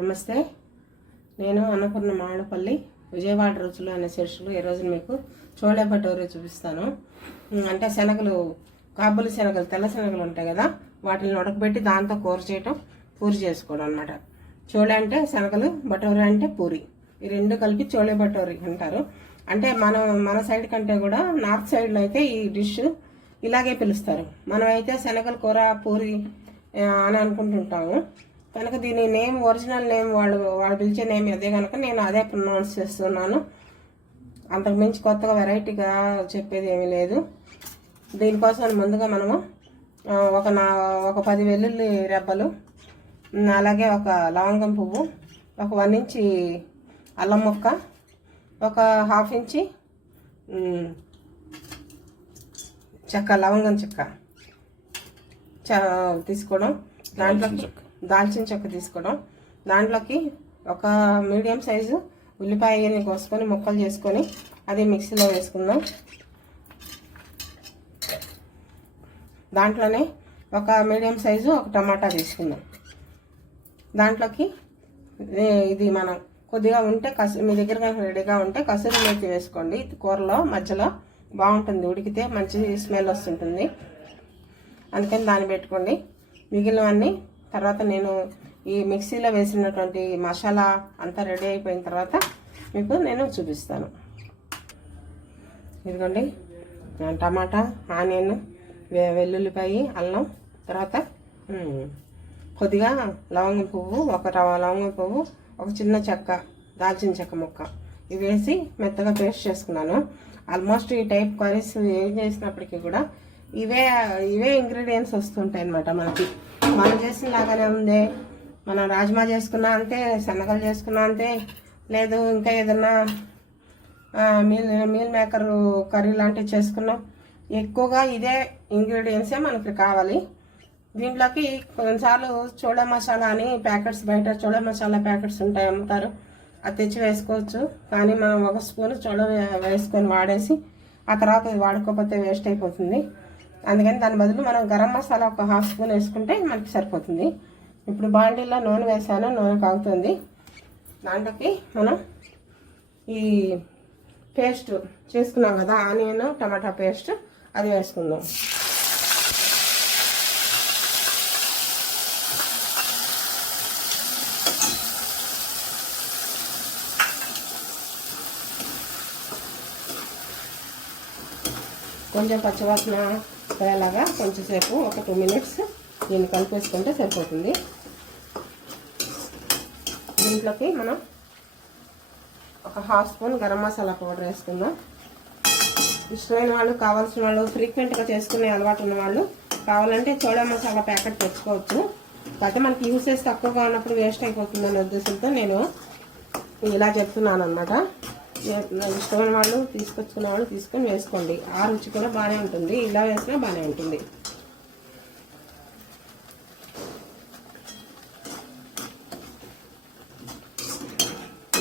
నమస్తే. నేను అన్నపూర్ణ మాడపల్లి విజయవాడ రుచులు అనే శీర్షులు ఈరోజు మీకు చోళే భటోరీ చూపిస్తాను అంటే శనగలు కాబులి శనగలు తెల్ల శనగలు ఉంటాయి కదా వాటిని ఉడకబెట్టి దాంతో కూర చేయటం పూరి చేసుకోవడం అనమాట చోళే అంటే శనగలు భటోరీ అంటే పూరి. ఈ రెండు కలిపి చోళే భటూరి అంటారు. అంటే మనం మన సైడ్ కంటే కూడా నార్త్ సైడ్లో అయితే ఈ డిష్ ఇలాగే పిలుస్తారు. మనమైతే శనగలు శనగల కూర పూరి అని అనుకుంటుంటాము. కనుక దీని నేమ్ ఒరిజినల్ నేమ్ వాళ్ళు వాళ్ళు పిలిచే నేమ్ అదే కనుక నేను అదే ప్రొనౌన్స్ చేస్తున్నాను. అంతకు మించి కొత్తగా వెరైటీగా చెప్పేది ఏమీ లేదు. దీనికోసం ముందుగా మనము ఒక నా ఒక పది వెల్లుల్లి రెబ్బలు అలాగే ఒక లవంగం పువ్వు ఒక వన్ ఇంచి అల్లం ముక్క ఒక హాఫ్ ఇంచి చెక్క లవంగం చెక్క. చ- తీసుకోవడం. దాంట్లో దాల్చిన చెక్క తీసుకోవడం. దాంట్లోకి ఒక మీడియం సైజు ఉల్లిపాయని కోసుకొని ముక్కలు చేసుకొని అది మిక్సీలో వేసుకుందాం. దాంట్లోనే ఒక మీడియం సైజు ఒక టమాటా తీసుకుందాం. దాంట్లోకి ఇది- మనం కొద్దిగా ఉంటే కసు మీ దగ్గర కనుక రెడీగా ఉంటే కసూరి మేతి వేసుకోండి. కూరలో మధ్యలో బాగుంటుంది. ఉడికితే మంచి స్మెల్ వస్తుంటుంది. అందుకని దాన్ని పెట్టుకోండి. మిగిలినవన్నీ తర్వాత నేను ఈ మిక్సీలో వేసినటువంటి మసాలా అంతా రెడీ అయిపోయిన తర్వాత మీకు నేను చూపిస్తాను. ఇదిగోండి. టమాటా ఆనియన్ వె- అల్లం తర్వాత కొద్దిగా లవంగం పువ్వు ఒక రవ లవంగం పువ్వు ఒక చిన్న చెక్క దాల్చిన చెక్క ముక్క. ఇవి వేసి మెత్తగా పేస్ట్ చేసుకున్నాను. ఆల్మోస్ట్ ఈ టైప్ కర్రీస్ ఏం చేసినప్పటికీ కూడా ఇవే ఇవే ఇంగ్రీడియంట్స్ వస్తుంటాయి అనమాట మనకి. మనం చేసిన లాగానే ఉంది. మనం రాజ్మా చేసుకున్నా అంతే శనగలు చేసుకున్నా అంతే లేదు ఇంకా ఏదన్నా మీల్ మీల్ మేకర్ కర్రీ లాంటివి చేసుకున్నాం. ఎక్కువగా ఇదే ఇంగ్రీడియంట్సే మనకి కావాలి. దీంట్లోకి కొన్నిసార్లు చోళ మసాలా అని ప్యాకెట్స్ బయట చోళ మసాలా ప్యాకెట్స్ ఉంటాయి అమ్ముతారు. అది తెచ్చి వేసుకోవచ్చు. కానీ మనం ఒక స్పూన్ చోళ వేసుకొని వాడేసి ఆ తర్వాత వాడుకోకపోతే వేస్ట్ అయిపోతుంది. అందుకని దాని బదులు మనం గరం మసాలా ఒక హాఫ్ స్పూన్ వేసుకుంటే మనకి సరిపోతుంది. ఇప్పుడు బాండీలో నూనె వేసాను నూనె కాగుతుంది. దాంట్లోకి మనం ఈ పేస్ట్ చేసుకున్నాం కదా ఆనియన్ టమాటా పేస్ట్ అది వేసుకుందాం. కొంచెం పచ్చివాసన పోయేలాగా కొంచెం సేపు ఒక టూ మినిట్స్ దీన్ని కలిపేసుకుంటే సరిపోతుంది. దీంట్లోకి మనం ఒక half spoon garam masala powder వేసుకుందాం. ఇష్టమైన వాళ్ళు కావాల్సిన వాళ్ళు ఫ్రీక్వెంట్గా చేసుకునే అలవాటు ఉన్న వాళ్ళు కావాలంటే చోడా మసాలా ప్యాకెట్ తెచ్చుకోవచ్చు. కాకపోతే మనకి యూసేజ్ తక్కువగా ఉన్నప్పుడు వేస్ట్ అయిపోతుందనే ఉద్దేశంతో నేను ఇలా చెప్తున్నాను అనమాట ఇష్టమైన వాళ్ళు తీసుకొచ్చుకున్న వాళ్ళు తీసుకొని వేసుకోండి. ఆ రుచి కూడా బాగానే ఉంటుంది. ఇలా వేసినా బాగానే ఉంటుంది.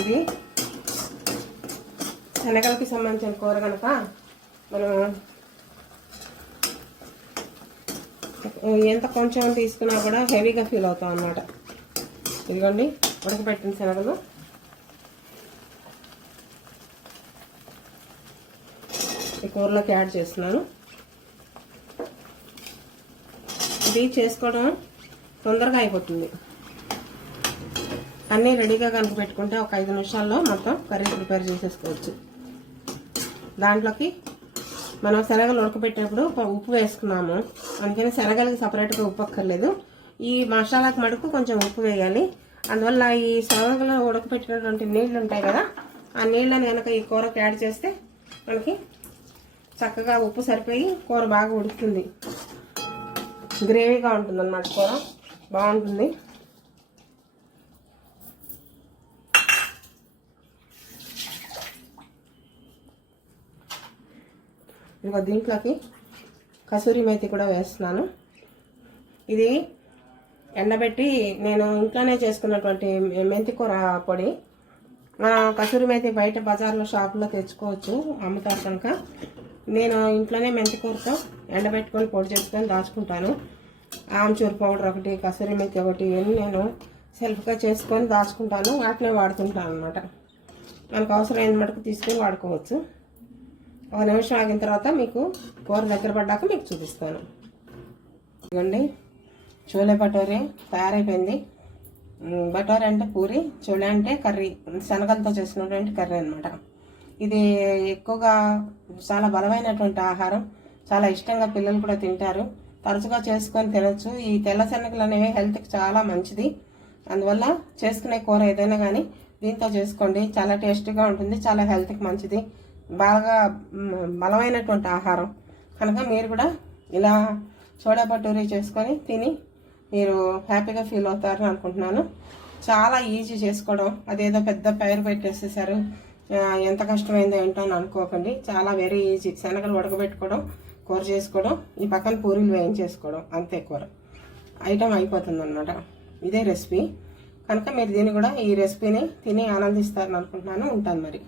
ఇది శనగలకి సంబంధించిన కూర కనుక మనం ఎంత కొంచెం తీసుకున్నా కూడా హెవీగా ఫీల్ అవుతాం అన్నమాట. ఇదిగోండి ఉడకబెట్టిన శనగలు. ఈ కూరలోకి యాడ్ చేస్తున్నాను. ఇది చేసుకోవడం తొందరగా అయిపోతుంది. అన్నీ రెడీగా కనుక పెట్టుకుంటే ఒక ఐదు నిమిషాల్లో మొత్తం కర్రీ ప్రిపేర్ చేసేసుకోవచ్చు. దాంట్లోకి మనం శనగలు ఉడకబెట్టినప్పుడు ఉప్పు వేసుకున్నాము. అందుకని శనగలకి సపరేట్గా ఉప్పు అక్కర్లేదు. ఈ మసాలాకి మటుకు కొంచెం ఉప్పు వేయాలి. అందువల్ల ఈ శనగలు ఉడకబెట్టినటువంటి నీళ్ళు ఉంటాయి కదా ఆ నీళ్ళని కనుక ఈ కూరకి యాడ్ చేస్తే మనకి చక్కగా ఉప్పు సరిపోయి కూర బాగా ఉడుకుతుంది. గ్రేవీగా ఉంటుంది అన్నమాట కూర. బాగుంటుంది. ఇంకో దీంట్లోకి కసూరి మేతి కూడా వేస్తున్నాను. ఇది ఎండబెట్టి నేను ఇంట్లోనే చేసుకున్నటువంటి మెంతి కూర పొడి. కసూరి మేతి బయట బజార్లో షాపులో తెచ్చుకోవచ్చు అమ్ముతారు కనుక. నేను ఇంట్లోనే మెంతికూరతో ఎండబెట్టుకొని పొడి చేసుకొని దాచుకుంటాను. ఆమ్చూర్ పౌడర్ ఒకటి కసూరి మేతి ఒకటి ఇవన్నీ నేను సెల్ఫ్గా చేసుకొని దాచుకుంటాను. వాటినే వాడుకుంటాను అనమాట మనకు అవసరమైన మటుకు తీసుకొని వాడుకోవచ్చు. ఒక నిమిషం ఆగిన తర్వాత మీకు కూర దగ్గర పడ్డాక మీకు చూపిస్తాను. ఇదిగోండి. చోలే భటోరే తయారైపోయింది. భటోరే అంటే పూరి చోలే అంటే కర్రీ. శనగలతో చేసినటువంటి కర్రీ అనమాట ఇది ఎక్కువగా చాలా బలమైనటువంటి ఆహారం. చాలా ఇష్టంగా పిల్లలు కూడా తింటారు. తరచుగా చేసుకొని తినచ్చు. ఈ తెల్ల శనగలు అనేవి హెల్త్కి చాలా మంచిది. అందువల్ల చేసుకునే కూర ఏదైనా కానీ దీంతో చేసుకోండి. చాలా టేస్టీగా ఉంటుంది. చాలా హెల్త్కి మంచిది. బాగా బలమైనటువంటి ఆహారం. కనుక మీరు కూడా ఇలా సోడా చేసుకొని తిని మీరు హ్యాపీగా ఫీల్ అవుతారని అనుకుంటున్నాను. చాలా ఈజీ చేసుకోవడం. అదేదో పెద్ద పైరు పెట్టేసేసారు. ఎంత కష్టమైందో ఏంటో అని అనుకోకండి. చాలా వెరీ ఈజీ శనగలు ఉడకబెట్టుకోవడం కూర చేసుకోవడం ఈ పక్కన పూరీలు వేయించేసుకోవడం అంతే కూర. ఐటమ్ అయిపోతుంది అనమాట ఇదే రెసిపీ కనుక మీరు దీన్ని కూడా ఈ రెసిపీని తిని ఆనందిస్తారని అనుకుంటున్నాను. ఉంటాను మరి.